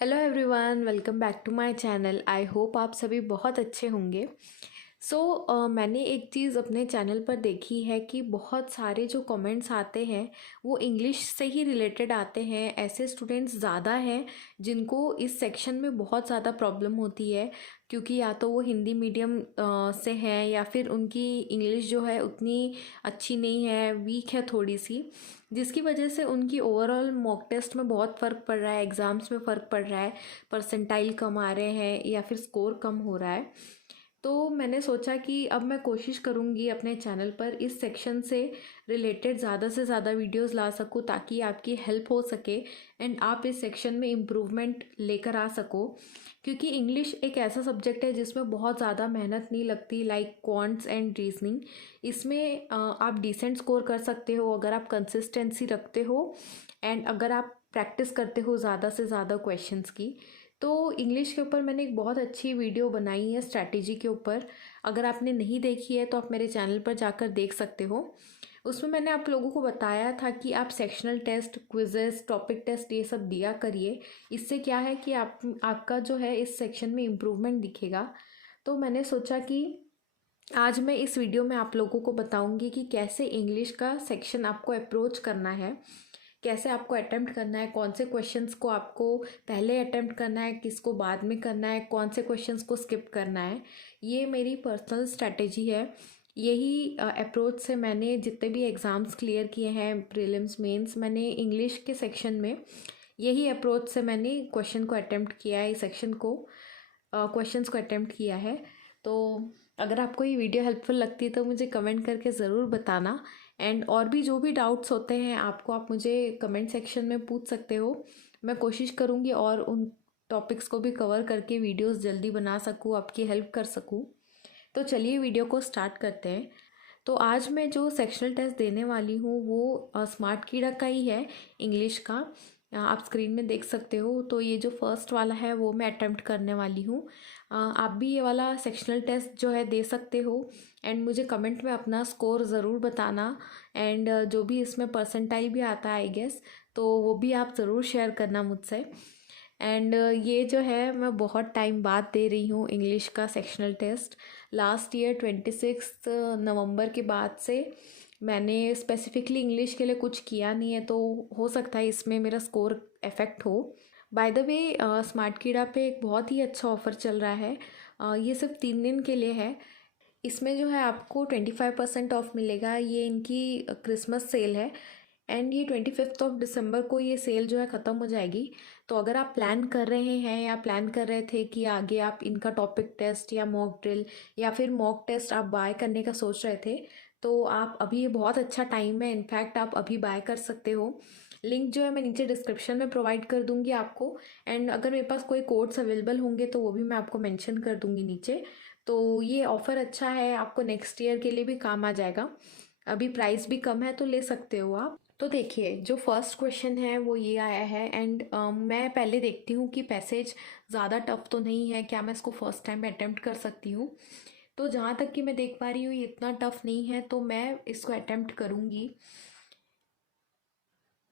Hello everyone, welcome back to my channel. I hope आप सभी बहुत अच्छे होंगे। मैंने एक चीज़ अपने चैनल पर देखी है कि बहुत सारे जो कमेंट्स आते हैं वो इंग्लिश से ही रिलेटेड आते हैं। ऐसे स्टूडेंट्स ज़्यादा हैं जिनको इस सेक्शन में बहुत ज़्यादा प्रॉब्लम होती है, क्योंकि या तो वो हिंदी मीडियम से हैं या फिर उनकी इंग्लिश जो है उतनी अच्छी नहीं है, वीक है थोड़ी सी, जिसकी वजह से उनकी ओवरऑल मॉक टेस्ट में बहुत फ़र्क पड़ रहा है, एग्ज़ाम्स में फ़र्क पड़ रहा है, परसेंटाइल कम आ रहे हैं या फिर स्कोर कम हो रहा है। तो मैंने सोचा कि अब मैं कोशिश करूँगी अपने चैनल पर इस सेक्शन से रिलेटेड ज़्यादा से ज़्यादा वीडियोस ला सकूँ, ताकि आपकी हेल्प हो सके एंड आप इस सेक्शन में इम्प्रूवमेंट लेकर आ सको। क्योंकि इंग्लिश एक ऐसा सब्जेक्ट है जिसमें बहुत ज़्यादा मेहनत नहीं लगती, लाइक क्वांट्स एंड रीजनिंग। इसमें आप डिसेंट स्कोर कर सकते हो अगर आप कंसिस्टेंसी रखते हो एंड अगर आप प्रैक्टिस करते हो ज़्यादा से ज़्यादा क्वेश्चंस की। तो इंग्लिश के ऊपर मैंने एक बहुत अच्छी वीडियो बनाई है स्ट्रैटेजी के ऊपर। अगर आपने नहीं देखी है तो आप मेरे चैनल पर जाकर देख सकते हो। उसमें मैंने आप लोगों को बताया था कि आप sectional test, quizzes, topic test ये सब दिया करिए। इससे क्या है कि आपका जो है इस सेक्शन में इम्प्रूवमेंट दिखेगा। तो मैंने सोचा कि आज मैं इस वीडियो में आप लोगों को बताऊंगी कि कैसे इंग्लिश का सेक्शन आपको अप्रोच करना है, कैसे आपको अटेम्प्ट करना है, कौन से क्वेश्चंस को आपको पहले अटेम्प्ट करना है, किसको बाद में करना है, कौन से क्वेश्चंस को स्किप करना है। ये मेरी पर्सनल स्ट्रैटेजी है। यही अप्रोच से मैंने जितने भी एग्ज़ाम्स क्लियर किए हैं, प्रीलिम्स, मेंस, मैंने इंग्लिश के सेक्शन में यही अप्रोच से मैंने क्वेश्चन को अटेम्प्ट किया है, इस सेक्शन को क्वेश्चंस को अटेम्प्ट किया है। तो अगर आपको ये वीडियो हेल्पफुल लगती है तो मुझे कमेंट करके ज़रूर बताना। एंड और भी जो भी डाउट्स होते हैं आपको, आप मुझे कमेंट सेक्शन में पूछ सकते हो। मैं कोशिश करूँगी और उन टॉपिक्स को भी कवर करके वीडियोस जल्दी बना सकूँ, आपकी हेल्प कर सकूँ। तो चलिए वीडियो को स्टार्ट करते हैं। तो आज मैं जो सेक्शनल टेस्ट देने वाली हूँ वो स्मार्ट कीड़ा का ही है, इंग्लिश का। आप स्क्रीन में देख सकते हो। तो ये जो फर्स्ट वाला है वो मैं अटेम्प्ट करने वाली हूँ। आप भी ये वाला सेक्शनल टेस्ट जो है दे सकते हो एंड मुझे कमेंट में अपना स्कोर ज़रूर बताना। एंड जो भी इसमें परसेंटाइल भी आता है आई गेस, तो वो भी आप ज़रूर शेयर करना मुझसे। एंड ये जो है मैं बहुत टाइम बाद दे रही हूँ इंग्लिश का सेक्शनल टेस्ट। लास्ट ईयर 26 नवंबर के बाद से मैंने स्पेसिफिकली इंग्लिश के लिए कुछ किया नहीं है, तो हो सकता है इसमें मेरा स्कोर इफ़ेक्ट हो। बाय द वे, स्मार्ट कीड़ा पे एक बहुत ही अच्छा ऑफ़र चल रहा है। ये सिर्फ 3 दिन के लिए है। इसमें जो है आपको 25% ऑफ मिलेगा। ये इनकी क्रिसमस सेल है एंड ये 25 दिसंबर को ये सेल जो है ख़त्म हो जाएगी। तो अगर आप प्लान कर रहे हैं या प्लान कर रहे थे कि आगे आप इनका टॉपिक टेस्ट या मॉक ड्रिल या फिर मॉक टेस्ट आप बाय करने का सोच रहे थे, तो आप अभी, ये बहुत अच्छा टाइम है, इनफैक्ट आप अभी बाय कर सकते हो। लिंक जो है मैं नीचे डिस्क्रिप्शन में प्रोवाइड कर दूंगी आपको। एंड अगर मेरे पास कोई कोड्स अवेलेबल होंगे तो वो भी मैं आपको मेंशन कर दूंगी नीचे। तो ये ऑफ़र अच्छा है, आपको नेक्स्ट ईयर के लिए भी काम आ जाएगा। अभी प्राइस भी कम है तो ले सकते हो आप। तो देखिए, जो फर्स्ट क्वेश्चन है वो ये आया है एंड मैं पहले देखती हूँ कि पैसेज ज़्यादा टफ तो नहीं है, क्या मैं इसको फर्स्ट टाइम में अटेम्प्ट कर सकती हूँ। तो जहाँ तक कि मैं देख पा रही हूँ ये इतना टफ नहीं है, तो मैं इसको अटेम्प्ट करूँगी।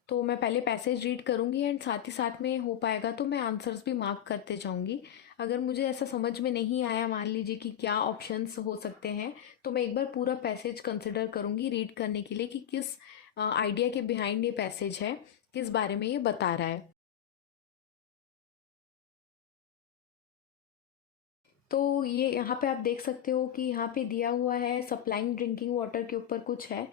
तो मैं पहले पैसेज रीड करूँगी एंड साथ ही साथ में हो पाएगा तो मैं आंसर्स भी मार्क करते जाऊँगी। अगर मुझे ऐसा समझ में नहीं आया, मान लीजिए कि क्या ऑप्शंस हो सकते हैं, तो मैं एक बार पूरा पैसेज कंसिडर करूँगी रीड करने के लिए कि किस आइडिया के बिहाइंड ये पैसेज है, किस बारे में ये बता रहा है। तो ये यहाँ पे आप देख सकते हो कि यहाँ पे दिया हुआ है सप्लाइंग ड्रिंकिंग वाटर के ऊपर कुछ है।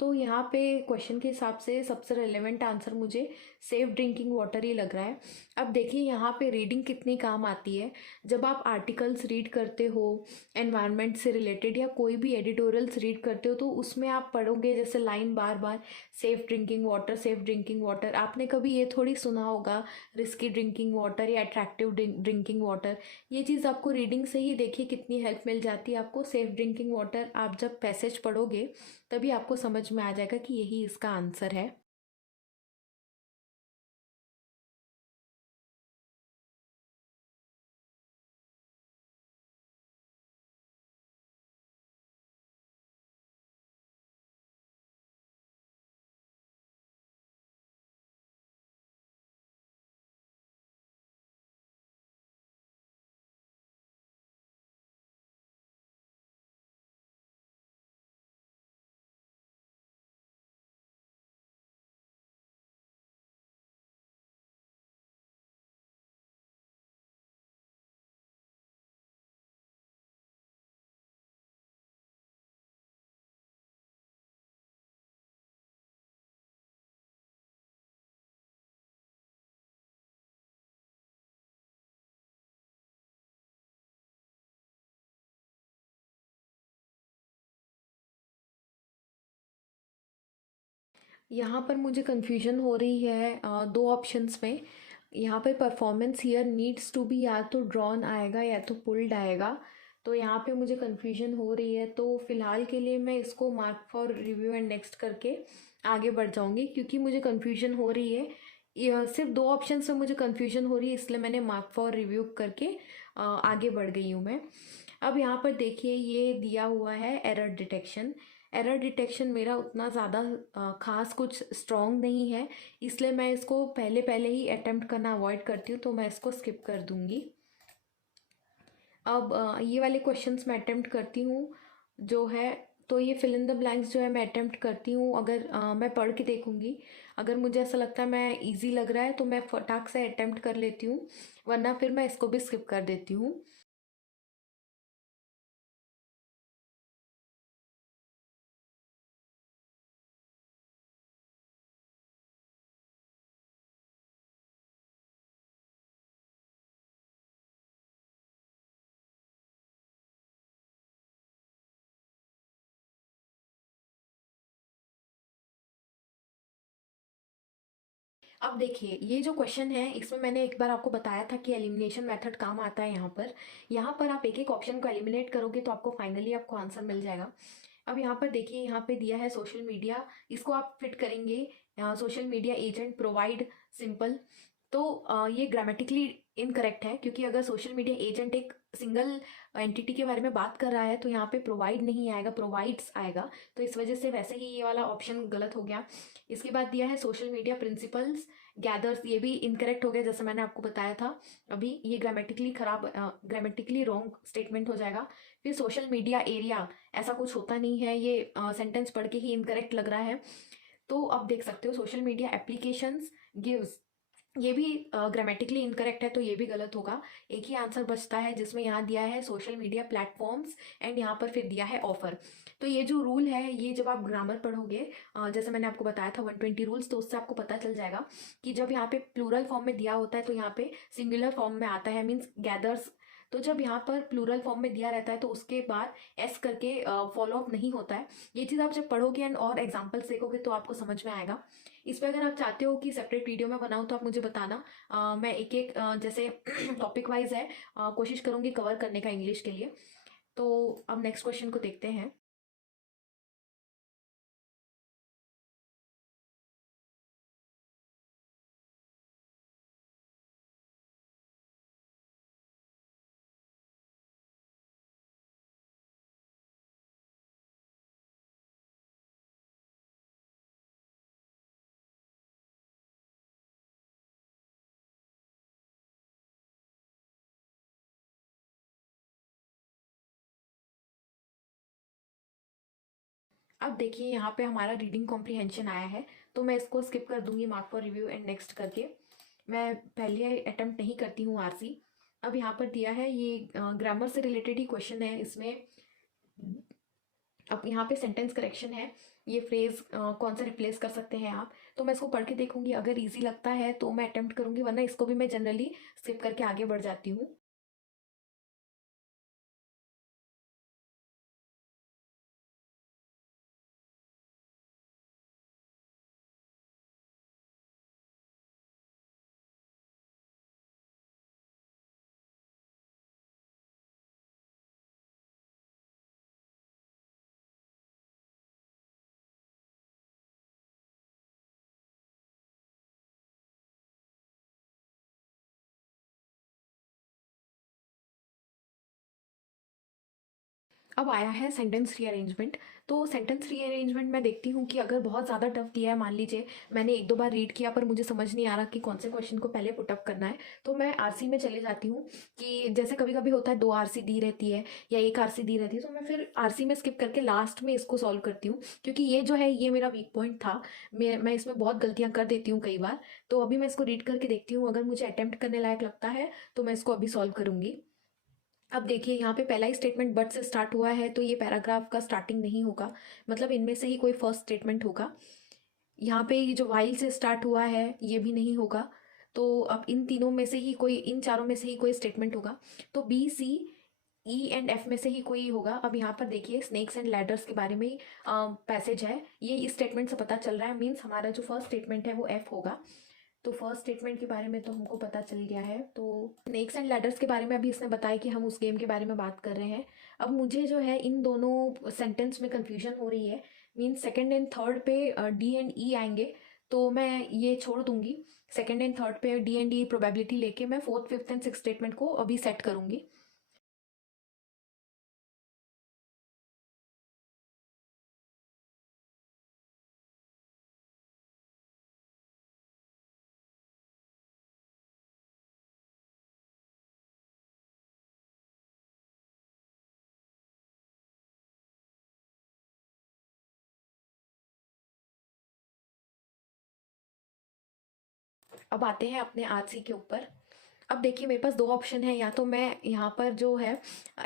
तो यहाँ पे क्वेश्चन के हिसाब से सबसे रेलेवेंट आंसर मुझे सेफ ड्रिंकिंग वाटर ही लग रहा है। अब देखिए यहाँ पे रीडिंग कितनी काम आती है। जब आप आर्टिकल्स रीड करते हो एनवायरनमेंट से रिलेटेड या कोई भी एडिटोरियल्स रीड करते हो, तो उसमें आप पढ़ोगे जैसे लाइन बार बार, safe drinking water, safe drinking water. आपने कभी ये थोड़ी सुना होगा रिस्की ड्रिंकिंग वाटर या अट्रैक्टिव ड्रिंकिंग वाटर। ये चीज़ आपको रीडिंग से ही देखिए कितनी हेल्प मिल जाती है आपको। सेफ ड्रिंकिंग वाटर आप जब पैसेज पढ़ोगे तभी आपको समझ में आ जाएगा कि यही इसका आंसर है। यहाँ पर मुझे कन्फ्यूजन हो रही है दो ऑप्शंस में। यहाँ पे performance here needs to be या तो ड्रॉन आएगा या तो पुल्ड आएगा। तो यहाँ पे मुझे कन्फ्यूजन हो रही है, तो फिलहाल के लिए मैं इसको mark for review and next करके आगे बढ़ जाऊँगी, क्योंकि मुझे कन्फ्यूजन हो रही है। सिर्फ दो ऑप्शन से मुझे कन्फ्यूजन हो रही है, इसलिए मैंने मार्क फॉर रिव्यू करके आगे बढ़ गई हूँ मैं। अब यहाँ पर देखिए ये दिया हुआ है एरर डिटेक्शन। एरर डिटेक्शन मेरा उतना ज़्यादा ख़ास कुछ स्ट्रॉन्ग नहीं है, इसलिए मैं इसको पहले पहले ही अटेम्प्ट करना अवॉइड करती हूँ, तो मैं इसको स्किप कर दूँगी। अब ये वाले क्वेश्चंस मैं अटेम्प्ट करती हूँ जो है, तो ये फिल इन द ब्लैंक्स जो है मैं अटेम्प्ट करती हूँ। अगर मैं पढ़ के देखूँगी, अगर मुझे ऐसा लगता है मैं इजी लग रहा है तो मैं फटाक से अटेम्प्ट कर लेती हूँ, वरना फिर मैं इसको भी स्किप कर देती हूँ। अब देखिए ये जो क्वेश्चन है इसमें मैंने एक बार आपको बताया था कि एलिमिनेशन मेथड काम आता है। यहाँ पर आप एक एक ऑप्शन को एलिमिनेट करोगे तो आपको फाइनली आपको आंसर मिल जाएगा। अब यहाँ पर देखिए, यहाँ पे दिया है सोशल मीडिया, इसको आप फिट करेंगे social media agent provide simple. तो ये ग्रामेटिकली इनकरेक्ट है, क्योंकि अगर सोशल मीडिया एजेंट एक सिंगल एंटिटी के बारे में बात कर रहा है तो यहाँ पे प्रोवाइड नहीं आएगा, प्रोवाइड्स आएगा। तो इस वजह से वैसे ही ये वाला ऑप्शन गलत हो गया। इसके बाद दिया है सोशल मीडिया प्रिंसिपल्स गैदर्स, ये भी इनकरेक्ट हो गया जैसे मैंने आपको बताया था अभी। ये ग्रामेटिकली खराब, ग्रामेटिकली रॉन्ग स्टेटमेंट हो जाएगा। फिर सोशल मीडिया एरिया, ऐसा कुछ होता नहीं है, ये सेंटेंस पढ़ के ही इनकरेक्ट लग रहा है। तो अब देख सकते हो सोशल मीडिया एप्लीकेशंस गिव्स, ये भी ग्रामेटिकली इनकरेक्ट है, तो ये भी गलत होगा। एक ही आंसर बचता है जिसमें यहाँ दिया है सोशल मीडिया प्लेटफॉर्म्स एंड यहाँ पर फिर दिया है ऑफर। तो ये जो रूल है, ये जब आप ग्रामर पढ़ोगे जैसे मैंने आपको बताया था 120 रूल्स, तो उससे आपको पता चल जाएगा कि जब यहाँ पे प्लूरल फॉर्म में दिया होता है तो यहाँ पे सिंगुलर फॉर्म में आता है, मीन्स गैदर्स। तो जब यहाँ पर प्लूरल फॉर्म में दिया रहता है तो उसके बाद एस करके फॉलो अप नहीं होता है। ये चीज़ आप जब पढ़ोगे एंड और एग्जाम्पल्स देखोगे तो आपको समझ में आएगा। इस पर अगर आप चाहते हो कि सेपरेट वीडियो में बनाऊँ तो आप मुझे बताना। मैं एक एक जैसे टॉपिक वाइज है कोशिश करूँगी कवर करने का इंग्लिश के लिए। तो अब नेक्स्ट क्वेश्चन को देखते हैं। अब देखिए यहाँ पे हमारा रीडिंग कॉम्प्रिहेंशन आया है, तो मैं इसको स्किप कर दूंगी mark for review and next करके। मैं पहले अटेम्प्ट नहीं करती हूँ आरसी। अब यहाँ पर दिया है ये ग्रामर से रिलेटेड ही क्वेश्चन है इसमें। अब यहाँ पे सेंटेंस करेक्शन है, ये फ्रेज कौन सा रिप्लेस कर सकते हैं आप। तो मैं इसको पढ़ के देखूंगी, अगर इजी लगता है तो मैं अटेम्प्ट करूंगी, वरना इसको भी मैं जनरली स्किप करके आगे बढ़ जाती हूँ। अब आया है सेंटेंस रीअरेंजमेंट। तो सेंटेंस रीअरेंजमेंट मैं देखती हूँ कि अगर बहुत ज़्यादा टफ दिया है, मान लीजिए मैंने एक दो बार रीड किया पर मुझे समझ नहीं आ रहा कि कौन से क्वेश्चन को पहले पुटअप करना है, तो मैं आरसी में चले जाती हूँ। कि जैसे कभी कभी होता है 2 आरसी दी रहती है या 1 आरसी दी रहती है, तो मैं फिर आरसी में स्किप करके लास्ट में इसको सॉल्व करती हूँ, क्योंकि ये जो है ये मेरा वीक पॉइंट था। मैं इसमें बहुत गलतियाँ कर देती हूँ कई बार। तो अभी मैं इसको रीड करके देखती हूँ, अगर मुझे अटेम्प्ट करने लायक लगता है तो मैं इसको अभी सॉल्व करूँगी। अब देखिए यहाँ पे पहला ही स्टेटमेंट बट से स्टार्ट हुआ है, तो ये पैराग्राफ का स्टार्टिंग नहीं होगा, मतलब इनमें से ही कोई फर्स्ट स्टेटमेंट होगा। यहाँ पे ये जो वाइल से स्टार्ट हुआ है ये भी नहीं होगा। तो अब इन तीनों में से ही कोई, इन चारों में से ही कोई स्टेटमेंट होगा। तो B C E and F में से ही कोई होगा। अब यहाँ पर देखिए स्नेक्स एंड लैडर्स के बारे में पैसेज है, ये इस स्टेटमेंट से पता चल रहा है, मीन्स हमारा जो फर्स्ट स्टेटमेंट है वो एफ होगा। तो फर्स्ट स्टेटमेंट के बारे में तो हमको पता चल गया है। तो स्नेक्स एंड लैडर्स के बारे में अभी इसने बताया कि हम उस गेम के बारे में बात कर रहे हैं। अब मुझे जो है इन दोनों सेंटेंस में कन्फ्यूजन हो रही है, मीन्स सेकेंड एंड थर्ड पे डी एंड ई आएंगे, तो मैं ये छोड़ दूंगी। सेकेंड एंड थर्ड पे डी एंड ई प्रोबेबिलिटी लेके मैं fourth fifth and six statement को अभी सेट करूंगी। अब आते हैं अपने आरसी के ऊपर। अब देखिए मेरे पास दो ऑप्शन है, या तो मैं यहाँ पर जो है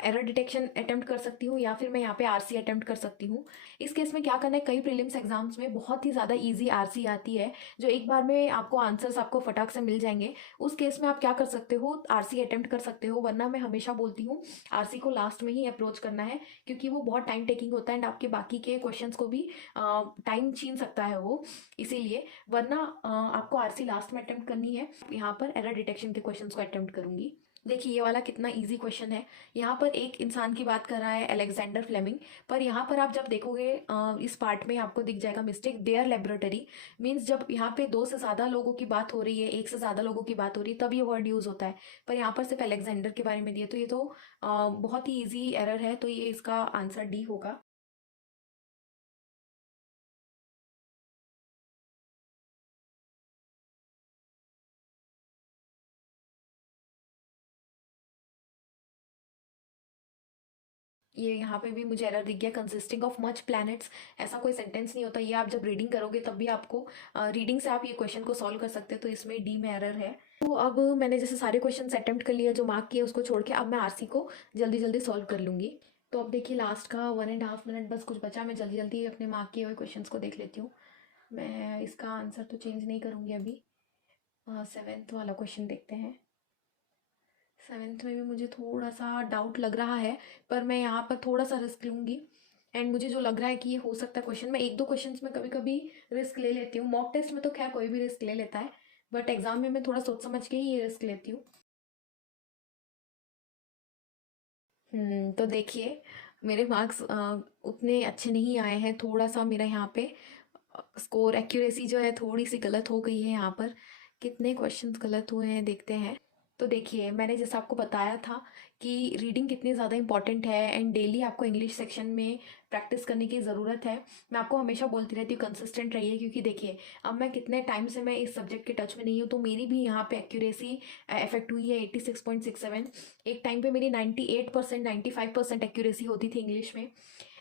एरर डिटेक्शन अटेम्प्ट कर सकती हूँ, या फिर मैं यहाँ पे आरसी अटेम्प्ट कर सकती हूँ। इस केस में क्या करना है, कई प्रीलिम्स एग्जाम्स में बहुत ही ज़्यादा इजी आरसी आती है, जो एक बार में आपको आंसर्स आपको फटाक से मिल जाएंगे। उस केस में आप क्या कर सकते हो, आरसी अटेम्प्ट कर सकते हो, वरना मैं हमेशा बोलती हूँ आरसी को लास्ट में ही अप्रोच करना है, क्योंकि वो बहुत टाइम टेकिंग होता है एंड आपके बाकी के क्वेश्चंस को भी टाइम छीन सकता है वो, इसीलिए। वरना आपको आरसी लास्ट में अटेम्प्ट करनी है। यहाँ पर एरर डिटेक्शन के क्वेश्चंस को अटेम्प्ट करूंगी। देखिए ये वाला कितना इजी क्वेश्चन है। यहाँ पर एक इंसान की बात कर रहा है, अलेक्जेंडर फ्लेमिंग, पर यहाँ पर आप जब देखोगे इस पार्ट में आपको दिख जाएगा मिस्टेक, देयर लेबोरेटरी, मीन्स जब यहाँ पे दो से ज़्यादा लोगों की बात हो रही है, एक से ज़्यादा लोगों की बात हो रही है, तब ये वर्ड यूज़ होता है। पर यहाँ पर सिर्फ अलेक्जेंडर के बारे में दिया, तो ये तो बहुत ही ईजी एरर है, तो ये इसका आंसर डी होगा। ये यहाँ पे भी मुझे एरर दिख गया, कंसिस्टिंग ऑफ मच प्लैनेट्स, ऐसा कोई सेंटेंस नहीं होता। ये आप जब रीडिंग करोगे तब भी आपको रीडिंग से आप ये क्वेश्चन को सॉल्व कर सकते हैं, तो इसमें डी में एरर है। तो अब मैंने जैसे सारे क्वेश्चन अटेम्प्ट कर लिया, जो मार्क किया उसको छोड़ के अब मैं आरसी को जल्दी जल्दी सॉल्व कर लूँगी। तो अब देखिए लास्ट का 1.5 मिनट बस कुछ बचा, मैं जल्दी जल्दी अपने मार्क किए हुए क्वेश्चन को देख लेती हूँ। मैं इसका आंसर तो चेंज नहीं करूँगी अभी। सेवेंथ वाला क्वेश्चन देखते हैं। सेवेंथ में भी मुझे थोड़ा सा डाउट लग रहा है, पर मैं यहाँ पर थोड़ा सा रिस्क लूँगी। एंड मुझे जो लग रहा है कि ये हो सकता है क्वेश्चन, मैं एक दो क्वेश्चंस में कभी कभी रिस्क ले लेती हूँ। मॉक टेस्ट में तो खैर कोई भी रिस्क ले लेता है, बट एग्जाम में मैं थोड़ा सोच समझ के ही ये रिस्क लेती हूँ। तो देखिए मेरे मार्क्स उतने अच्छे नहीं आए हैं, थोड़ा सा मेरा यहाँ पे स्कोर एक्यूरेसी जो है थोड़ी सी गलत हो गई है। यहाँ पर कितने क्वेश्चंस गलत हुए हैं देखते हैं। तो देखिए मैंने जैसे आपको बताया था कि रीडिंग कितनी ज़्यादा इंपॉर्टेंट है एंड डेली आपको इंग्लिश सेक्शन में प्रैक्टिस करने की ज़रूरत है। मैं आपको हमेशा बोलती रहती हूँ कंसिस्टेंट रहिए, क्योंकि देखिए अब मैं कितने टाइम से मैं इस सब्जेक्ट के टच में नहीं हूँ, तो मेरी भी यहाँ पे एक्यूरेसी इफेक्ट हुई है 86.67। एक टाइम पे मेरी 98% 95% एक्यूरेसी होती थी इंग्लिश में।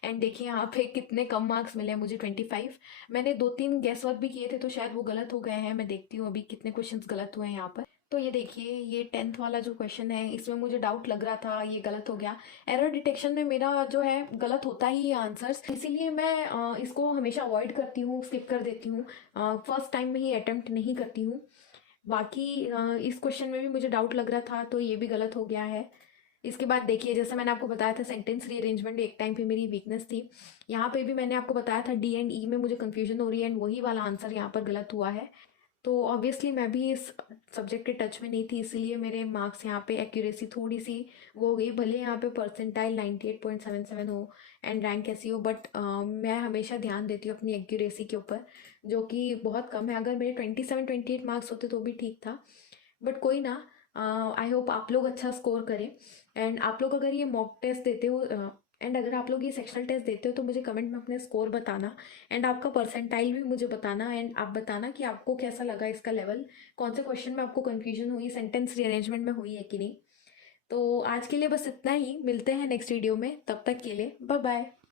एंड देखिए यहाँ पे कितने कम मार्क्स मिले हैं मुझे, 25। मैंने दो तीन गेस वर्क भी किए थे, तो शायद वो गलत हो गए हैं। मैं देखती हूँ अभी कितने क्वेश्चंस गलत हुए हैं यहाँ पर। तो ये देखिए ये 10th वाला जो क्वेश्चन है, इसमें मुझे डाउट लग रहा था, ये गलत हो गया। एरर डिटेक्शन में मेरा जो है गलत होता ही है आंसर्स, इसीलिए मैं इसको हमेशा अवॉइड करती हूँ, स्किप कर देती हूँ, फर्स्ट टाइम में ही अटेम्प्ट नहीं करती हूँ। बाकी इस क्वेश्चन में भी मुझे डाउट लग रहा था, तो ये भी गलत हो गया है। इसके बाद देखिए जैसे मैंने आपको बताया था सेंटेंस रीअरेंजमेंट एक टाइम पे मेरी वीकनेस थी, यहाँ पे भी मैंने आपको बताया था डी एंड ई में मुझे कंफ्यूजन हो रही है, एंड वही वाला आंसर यहाँ पर गलत हुआ है। तो ऑब्वियसली मैं भी इस सब्जेक्ट के टच में नहीं थी, इसीलिए मेरे मार्क्स यहाँ पे एक्यूरेसी थोड़ी सी वो हो गई। भले यहाँ पे परसेंटाइल 98.77 हो एंड रैंक ऐसी हो, बट मैं हमेशा ध्यान देती हूँ अपनी एक्यूरेसी के ऊपर, जो कि बहुत कम है। अगर मेरे 27-28 मार्क्स होते तो भी ठीक था, बट कोई ना। आई होप आप लोग अच्छा स्कोर करें। एंड आप लोग अगर ये मॉक टेस्ट देते हो एंड अगर आप लोग ये सेक्शनल टेस्ट देते हो, तो मुझे कमेंट में अपने स्कोर बताना एंड आपका परसेंटाइल भी मुझे बताना, एंड आप बताना कि आपको कैसा लगा इसका लेवल, कौन से क्वेश्चन में आपको कन्फ्यूजन हुई, सेंटेंस रीअरेंजमेंट में हुई है कि नहीं। तो आज के लिए बस इतना ही, मिलते हैं नेक्स्ट वीडियो में, तब तक के लिए बाय बाय।